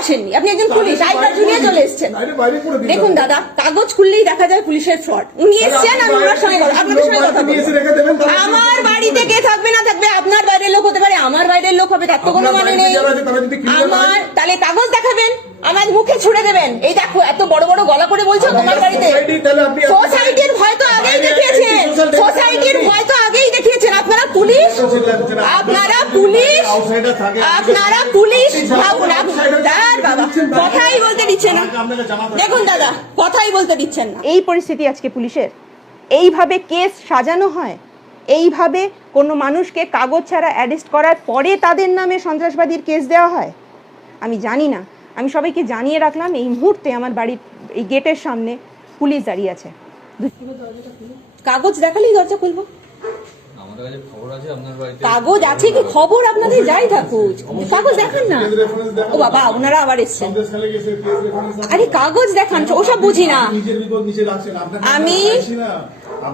আসেননি, আপনি একজন পুলিশ, আই কার্ড ঝুলিয়ে চলে এসেছেন। দেখুন দাদা, কাগজ খুললেই দেখা যায় পুলিশের ফ্রড। উনি এসেছেন, আমি ওনার সঙ্গে আপনাদের সঙ্গে কথা বলবো। আমার বাড়িতে কে থাকবে না থাকবে, আপনার বাইরের লোক হতে পারে, আমার বাইরের লোক হবে, তার তো কোনো মানে নেই। আমার তাহলে কাগজ দেখাবেন, আমার মুখে ছুড়ে দেবেন, এই দেখো এত বড় বড় গলা করে বলছো তোমার বাড়িতে। সোসাইটির ভয় তো আগেই দেখিয়েছেন, সোসাইটির ভয় তো আগেই দেখিয়েছেন। আপনারা পুলিশ, আপনারা পুলিশ, আপনারা পুলিশ। বাবা কথাই বলতে দিচ্ছে না। দেখুন দাদা, কথাই বলতে দিচ্ছেন না। এই পরিস্থিতি আজকে পুলিশের, এইভাবে কেস সাজানো হয়, এইভাবে কোনো মানুষকে কাগজ ছাড়া অ্যারেস্ট করার পরে তাদের নামে সন্ত্রাসবাদীর কেস দেওয়া হয়। আমি জানি না, আমি সবাইকে জানিয়ে রাখলাম এই মুহূর্তে আমার বাড়ির এই গেটের সামনে পুলিশ দাঁড়িয়ে আছে। কাগজ দেখালেই দরজা খুলবো? কাগজ আছে কি খবর আপনাদের যাই থাকুক, কাগজ দেখান না। ও বাবা, ওনারা আবার এসছেন। আরে কাগজ দেখান, ওসব বুঝি না আমি।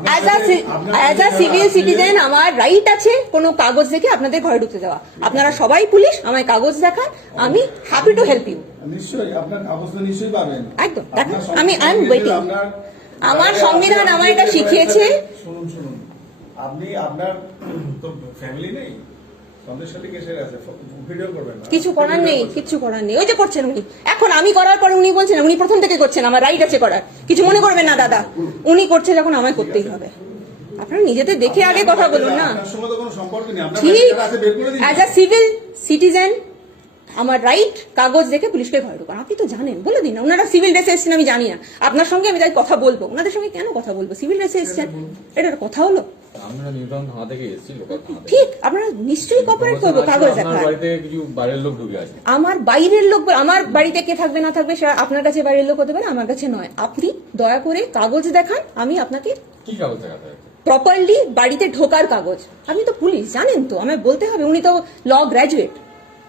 অ্যাজ আ সিভিল সিটিজেন আমার রাইট আছে কোনো কাগজ দেখে আপনাদের ঘরে ঢুকতে দেওয়া। আপনারা সবাই পুলিশ, আমায় কাগজ দেখান, আমি হ্যাপি টু হেল্প ইউ। নিশ্চয়ই আপনার কাগজ তো নিশ্চয়ই পাবেন। একদম দেখান, আমি আই এম ওয়েটিং। আমার সংবিধান আমার এটা শিখিয়েছে। শুনুন শুনুন, আপনি আপনার তো ফ্যামিলি নেই, কিছু করার নেই, কিছু করার নেই। ওই যে করছেন উনি, এখন আমি করার পরে উনি বলছেন, উনি প্রথম থেকে করছেন, আমার রাইট আছে করার, কিছু মনে করবেন না দাদা। উনি করছে যখন আমায় করতেই হবে। আপনারা নিজেদের দেখে আগে কথা বলুন না। ঠিক, অ্যাজ আ সিভিল সিটিজেন আমার রাইট কাগজ দেখে পুলিশকে ঘরে ঢোকান। আপনি তো জানেন, বলে দিন না। ওনারা সিভিল ড্রেসে এসেছেন, আমি জানি না। আপনার সঙ্গে আমি তাই কথা বলবো, ওনাদের সঙ্গে কেন কথা বলবো? সিভিল ড্রেসে এসেছেন, এটার কথা হলো? ঠিক, আপনারা নিশ্চয়ই কোঅপারেট করবো। কাগজ দেখান। আমার বাইরের লোক, আমার বাড়িতে কে থাকবে না থাকবে সেটা আপনার কাছে বাইরের লোক হতে পারে, আমার কাছে নয়। আপনি দয়া করে কাগজ দেখান, আমি আপনাকে প্রপারলি বাড়িতে ঢোকার কাগজ। আপনি তো পুলিশ, জানেন তো, আমায় বলতে হবে। উনি তো ল গ্র্যাজুয়েট,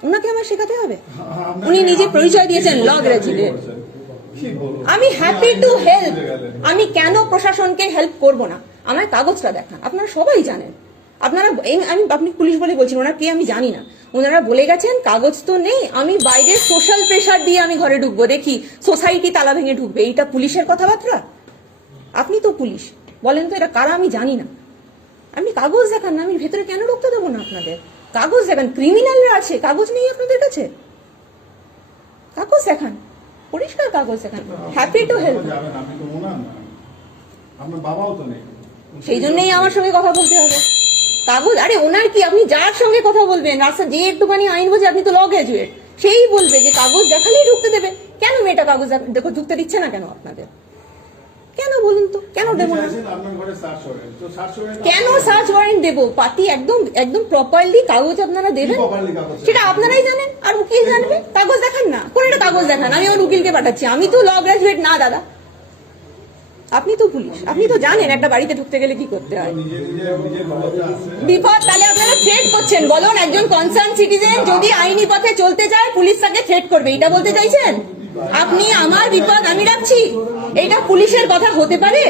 ওনাকে আমার শেখাতে হবে? উনি নিজে পরিচয় দিয়েছেন ল গ্র্যাজুয়েট। আমি হ্যাপি টু হেল্প। আমি কেন প্রশাসনকে হেল্প করব না? আমার কাগজটা দেখান। আপনারা সবাই জানেন। আপনারা আপনি পুলিশ বলে বলছেন, ওনারা কে আমি জানি না। ওনারা বলে গেছেন কাগজ তো নেই, আমি বাইরের সোশ্যাল প্রেশার দিয়ে আমি ঘরে ঢুকবো, দেখি সোসাইটি তালা ভেঙে ঢুকবে। এইটা পুলিশের কথাবার্তা? আপনি তো পুলিশ, বলেন তো এটা কারা? আমি জানি না। আপনি কাগজ দেখান না, আমি ভেতরে কেন ঢুকতে দেবো না আপনাদের? কাগজ দেখান। ক্রিমিনালরা আছে, কাগজ নেই আপনাদের কাছে? কাগজ দেখান, পরিষ্কার কাগজ দেখান। Happy to help. সেই জন্যই আমার সঙ্গে কথা বলতে হবে। কাগজ, আরে ওনার কি, আপনি যার সঙ্গে কথা বলবেন, রাস্তা যে একটুখানি আইন বোঝে, আপনি তো ল গ্র্যাজুয়েট, সেই বলবে যে কাগজ দেখালেই ঢুকতে দেবে। কেন মেয়েটা কাগজ দেখো ঢুকতে দিচ্ছে না কেন আপনাদের? কেন বলুন তো, কেন দেবো না? কেন সার্চ ওয়ারেন্ট দেবো? পাতি একদম একদম প্রপারলি কাগজ আপনারা দেবেন, সেটা আপনারাই জানেন, আর উকিল জানবে। কাগজ দেখান না, কোন একটা কাগজ দেখান, আমি আমার উকিলকে পাঠাচ্ছি। আমি তো ল গ্র্যাজুয়েট না দাদা, আপনি তো পুলিশ, আপনি তো জানেন একটা বাড়িতে ঢুকতে গেলে কি করতে হয়। বিপদ, তাহলে আপনারা থ্রেট করছেন। বলুন, একজন কনসার্ন সিটিজেন যদি আইনি পথে চলতে চায়, পুলিশ তাকে থ্রেট করবে, এটা বলতে চাইছেন আপনি? আমার বিপদ আমি রাখছি, এটা পুলিশের কথা হতে পারে?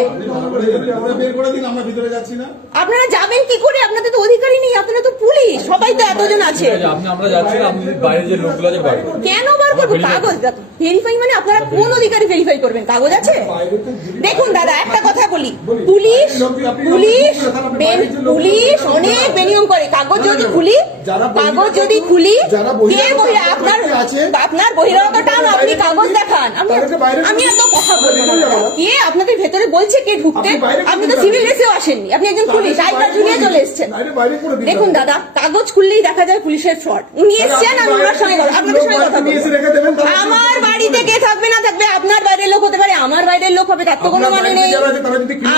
আপনারা যাবেন কি করে? আপনাদের তো অধিকারই নেই, আপনারা তো পুলিশ, সবাই তো এতজন আছে। কেন বার করবো? কাগজ ভেরিফাই মানে আপনারা কোন অধিকারী ভেরিফাই করবেন? কাগজ আছে? দেখুন দাদা, একটা কথা বলি, পুলিশ পুলিশ পুলিশ অনেক বেনিয়ম করে। কাগজ যদি খুলি, কাগজ যদি খুলি, আপনার বহিরাগতটা আপনি কাগজ দেখান। আমি এত কথা বলবো না। কে আপনাদের ভেতরে বলছে কে ঢুকতে? আপনি তো সিভিল ড্রেসেও আসেননি, আপনি একজন পুলিশ, আই কার্ড ঝুলিয়ে চলে এসেছেন। দেখুন দাদা, কাগজ খুললেই দেখা যায় পুলিশের ফ্রড। উনি এসছেন, আমি ওনার সঙ্গে আপনাদের সঙ্গে কথা বলবো। আমার বাড়িতে কে থাকবে না থাকবে, আপনার বাইরের লোক হতে পারে, আমার বাইরের লোক হবে, তার তো কোনো মানে নেই।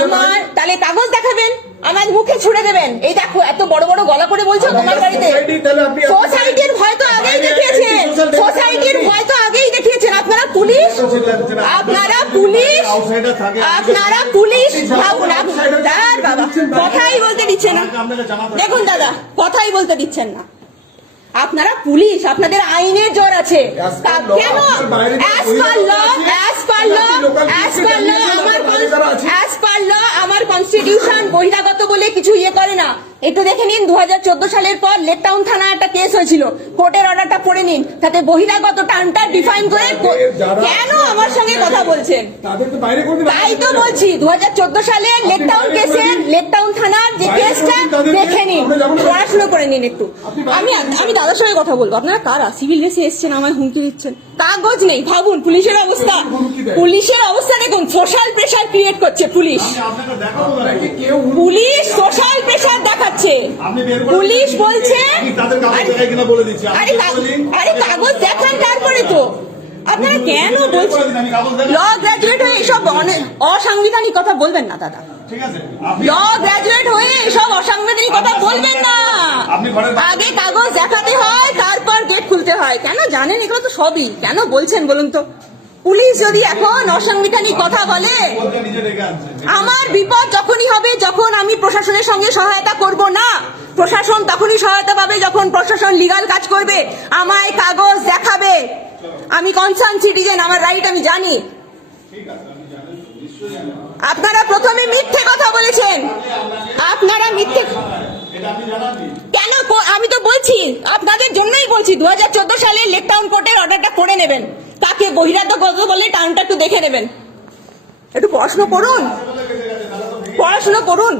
আমার তাহলে কাগজ দেখাবেন, আমার মুখে ছুড়ে দেবেন, এই দেখো এত বড় বড় গলা করে বলছো তোমার বাড়িতে। সোসাইটির ভয় তো আগেই দেখিয়েছেন, সোসাইটির ভয় তো আগেই দেখিয়েছেন। আপনারা পুলিশ, আপনারা পুলিশ, আপনারা পুলিশ। বাবা কথাই বলতে দিচ্ছে না। দেখুন দাদা, কথাই বলতে দিচ্ছেন না। আপনারা পুলিশ, আপনাদের আইনের জোর আছে। কেন? আমার কনস্টিটিউশন বহিরাগত বলে কিছু ইয়ে করে না। একটু দেখে নিন 2014 সালের পর লেক টাউন থানা একটা কেস হয়েছিল, কোর্টের অর্ডারটা পড়ে নিন, তাতে বহিরাগত টার্মটা ডিফাইন করে কেন আমার সঙ্গে কথা বলছেন? তাই তো বলছি 2014 সালে লেক টাউন কেসের লেক টাউন থানার যে কেসটা দেখে নিন, পড়াশোনা করে নিন একটু। আমি দাদার সঙ্গে কথা বলবো। আপনারা কারা? সিভিল ড্রেসে এসছেন, আমায় হুমকি দিচ্ছেন, কাগজ নেই। ভাবুন পুলিশের অবস্থা, পুলিশের অবস্থা দেখুন, সোশ্যাল প্রেশার ক্রিয়েট করছে পুলিশ। পুলিশ সোশ্যাল প্রেশার দেখাচ্ছে, পুলিশ বলছে আরে কাগজ দেখান তারপরে তো। আপনারা কেন বলছেন? ল গ্রাজুয়েট হয়ে এসব অসাংবিধানিক কথা বলবেন না দাদা। ল গ্রাজুয়েট হয়ে এসব অসাংবিধানিক কথা বলবেন না। আগে কাগজ দেখাতে হয়, তারপর গেট খুলতে হয়। কেন জানেন এগুলো তো সবই, কেন বলছেন বলুন তো? পুলিশ যদি এখন অসাংবিধানিক কথা বলে, আমার বিপদ যখনই হবে, যখন আমি প্রশাসনের সঙ্গে সহায়তা করব না, প্রশাসন তখনই সহায়তা পাবে যখন প্রশাসন লিগাল কাজ করবে, আমায় কাগজ দেখাবে। আমি কনসার্ন সিটিজেন, আমার রাইট আমি জানি। আপনারা প্রথমে মিথ্যে কথা বলেছেন, আপনারা মিথ্যে কেন? আমি তো বলছি, আপনাদের জন্যই বলছি 2014 সালে লেক টাউন কোর্টের অর্ডারটা করে নেবেন। তাকে বহিরাগত বলে টার্মটা একটু দেখে নেবেন, একটু পড়াশোনা করুন, পড়াশোনা করুন।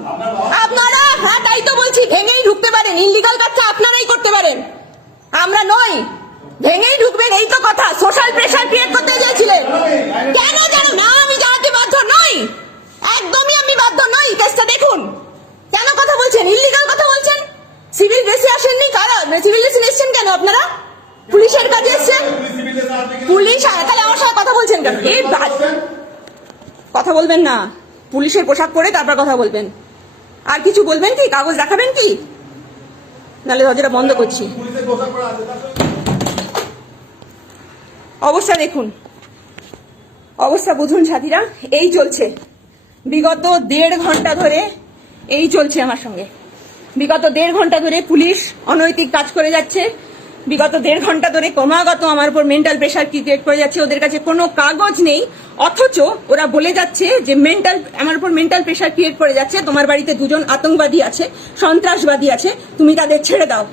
আপনারা, হ্যাঁ তাই তো বলছি, ভেঙেই ঢুকতে পারেন, ইনলিগাল কাজটা আপনারাই করতে পারেন, আমরা নই। ভেঙেই ঢুকবেন, এই তো কথা। সোশ্যাল প্রেশার ক্রিয়েট করতে চেয়েছিলেন, কেন জানো না? আমি জানাতে বাধ্য নই, একদমই আমি বাধ্য নই। কেসটা দেখুন, কেন কথা বলছেন, ইনলিগাল কথা বলছেন। সিভিল ড্রেসে আসেননি, কারা সিভিল ড্রেসে এসছেন কেন? আপনারা পুলিশের কাজে এসছেন, পুলিশ। তাহলে আমার সাথে কথা বলছেন কেন? এই কথা বলবেন না, পুলিশের পোশাক পরে তারপর কথা বলবেন। আর কিছু বলবেন কি? কাগজ দেখাবেন কি? নাহলে দরজাটা বন্ধ করছি। অবস্থা দেখুন, অবস্থা বুঝুন সাথীরা। এই চলছে বিগত 1.5 ঘন্টা ধরে, এই চলছে আমার সঙ্গে। বিগত 1.5 ঘন্টা ধরে পুলিশ অনৈতিক কাজ করে যাচ্ছে। বিগত 1.5 ঘন্টা ধরে ক্রমাগত আমার উপর মেন্টাল প্রেশার ক্রিয়েট করে যাচ্ছে। ওদের কাছে কোনো কাগজ নেই, অথচ ওরা বলে যাচ্ছে যে আমার উপর মেন্টাল প্রেশার ক্রিয়েট করে যাচ্ছে। তোমার বাড়িতে 2 জন আতঙ্কবাদী আছে, সন্ত্রাসবাদী আছে, তুমি তাদের ছেড়ে দাও।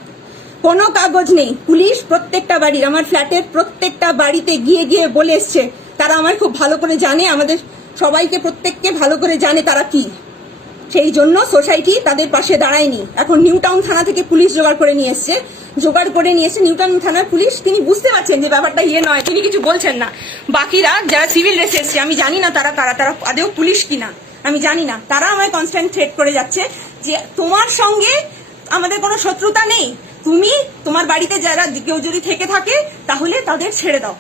কোনো কাগজ নেই। পুলিশ প্রত্যেকটা বাড়ির, আমার ফ্ল্যাটের প্রত্যেকটা বাড়িতে গিয়ে গিয়ে বলে এসছে। তারা আমার খুব ভালো করে জানে, আমাদের সবাইকে প্রত্যেককে ভালো করে জানে তারা কি। সেই জন্য সোসাইটি তাদের পাশে দাঁড়ায়নি। এখন নিউ টাউন থানা থেকে পুলিশ জোগাড় করে নিয়ে এসছে। নিউ টাউন থানার পুলিশ, তিনি বুঝতে পারছেন যে ব্যাপারটা নয়, তিনি কিছু বলছেন না। বাকিরা যারা সিভিল ড্রেসে এসছে, আমি জানি না তারা কারা, তারা আদেও পুলিশ কিনা আমি জানি না। তারা আমায় কনস্ট্যান্ট থ্রেট করে যাচ্ছে যে তোমার সঙ্গে আমাদের কোনো শত্রুতা নেই, তুমি তোমার বাড়িতে যারা কেউ যদি থেকে থাকে তাহলে তাদের ছেড়ে দাও,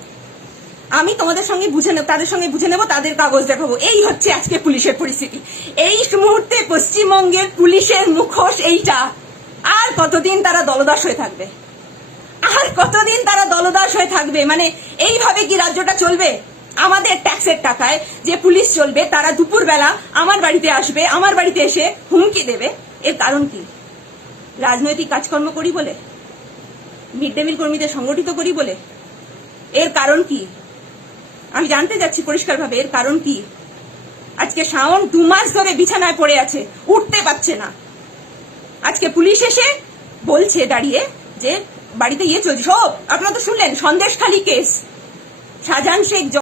আমি তোমাদের সঙ্গে তাদের সঙ্গে বুঝে নেব, তাদের কাগজ দেখাবো। এই হচ্ছে আজকে পুলিশের পরিস্থিতি। এই মুহূর্তে পশ্চিমবঙ্গের পুলিশের মুখোশ এইটা। আর কতদিন তারা দলদাস হয়ে থাকবে? আর কতদিন তারা দলদাস হয়ে থাকবে? মানে এইভাবে কি রাজ্যটা চলবে? আমাদের ট্যাক্সের টাকায় যে পুলিশ চলবে, তারা দুপুরবেলা আমার বাড়িতে আসবে, আমার বাড়িতে এসে হুমকি দেবে। এর কারণ কি? রাজনৈতিক কাজকর্ম করি বলে? মিড ডে মিল কর্মীদের সংগঠিত করি বলে? এর কারণ কি? আমি জানতে যাচ্ছি পরিষ্কারভাবে, এর কারণ কি? আজকে শাওন 2 মাস ধরে বিছানায় পড়ে আছে, উঠতে পারছে না। আজকে পুলিশ এসে বলছে দাঁড়িয়ে যে বাড়িতে চলছে। সব আপনারা তো শুনলেন, সন্দেশখালী কেস, শাহজাহান শেখ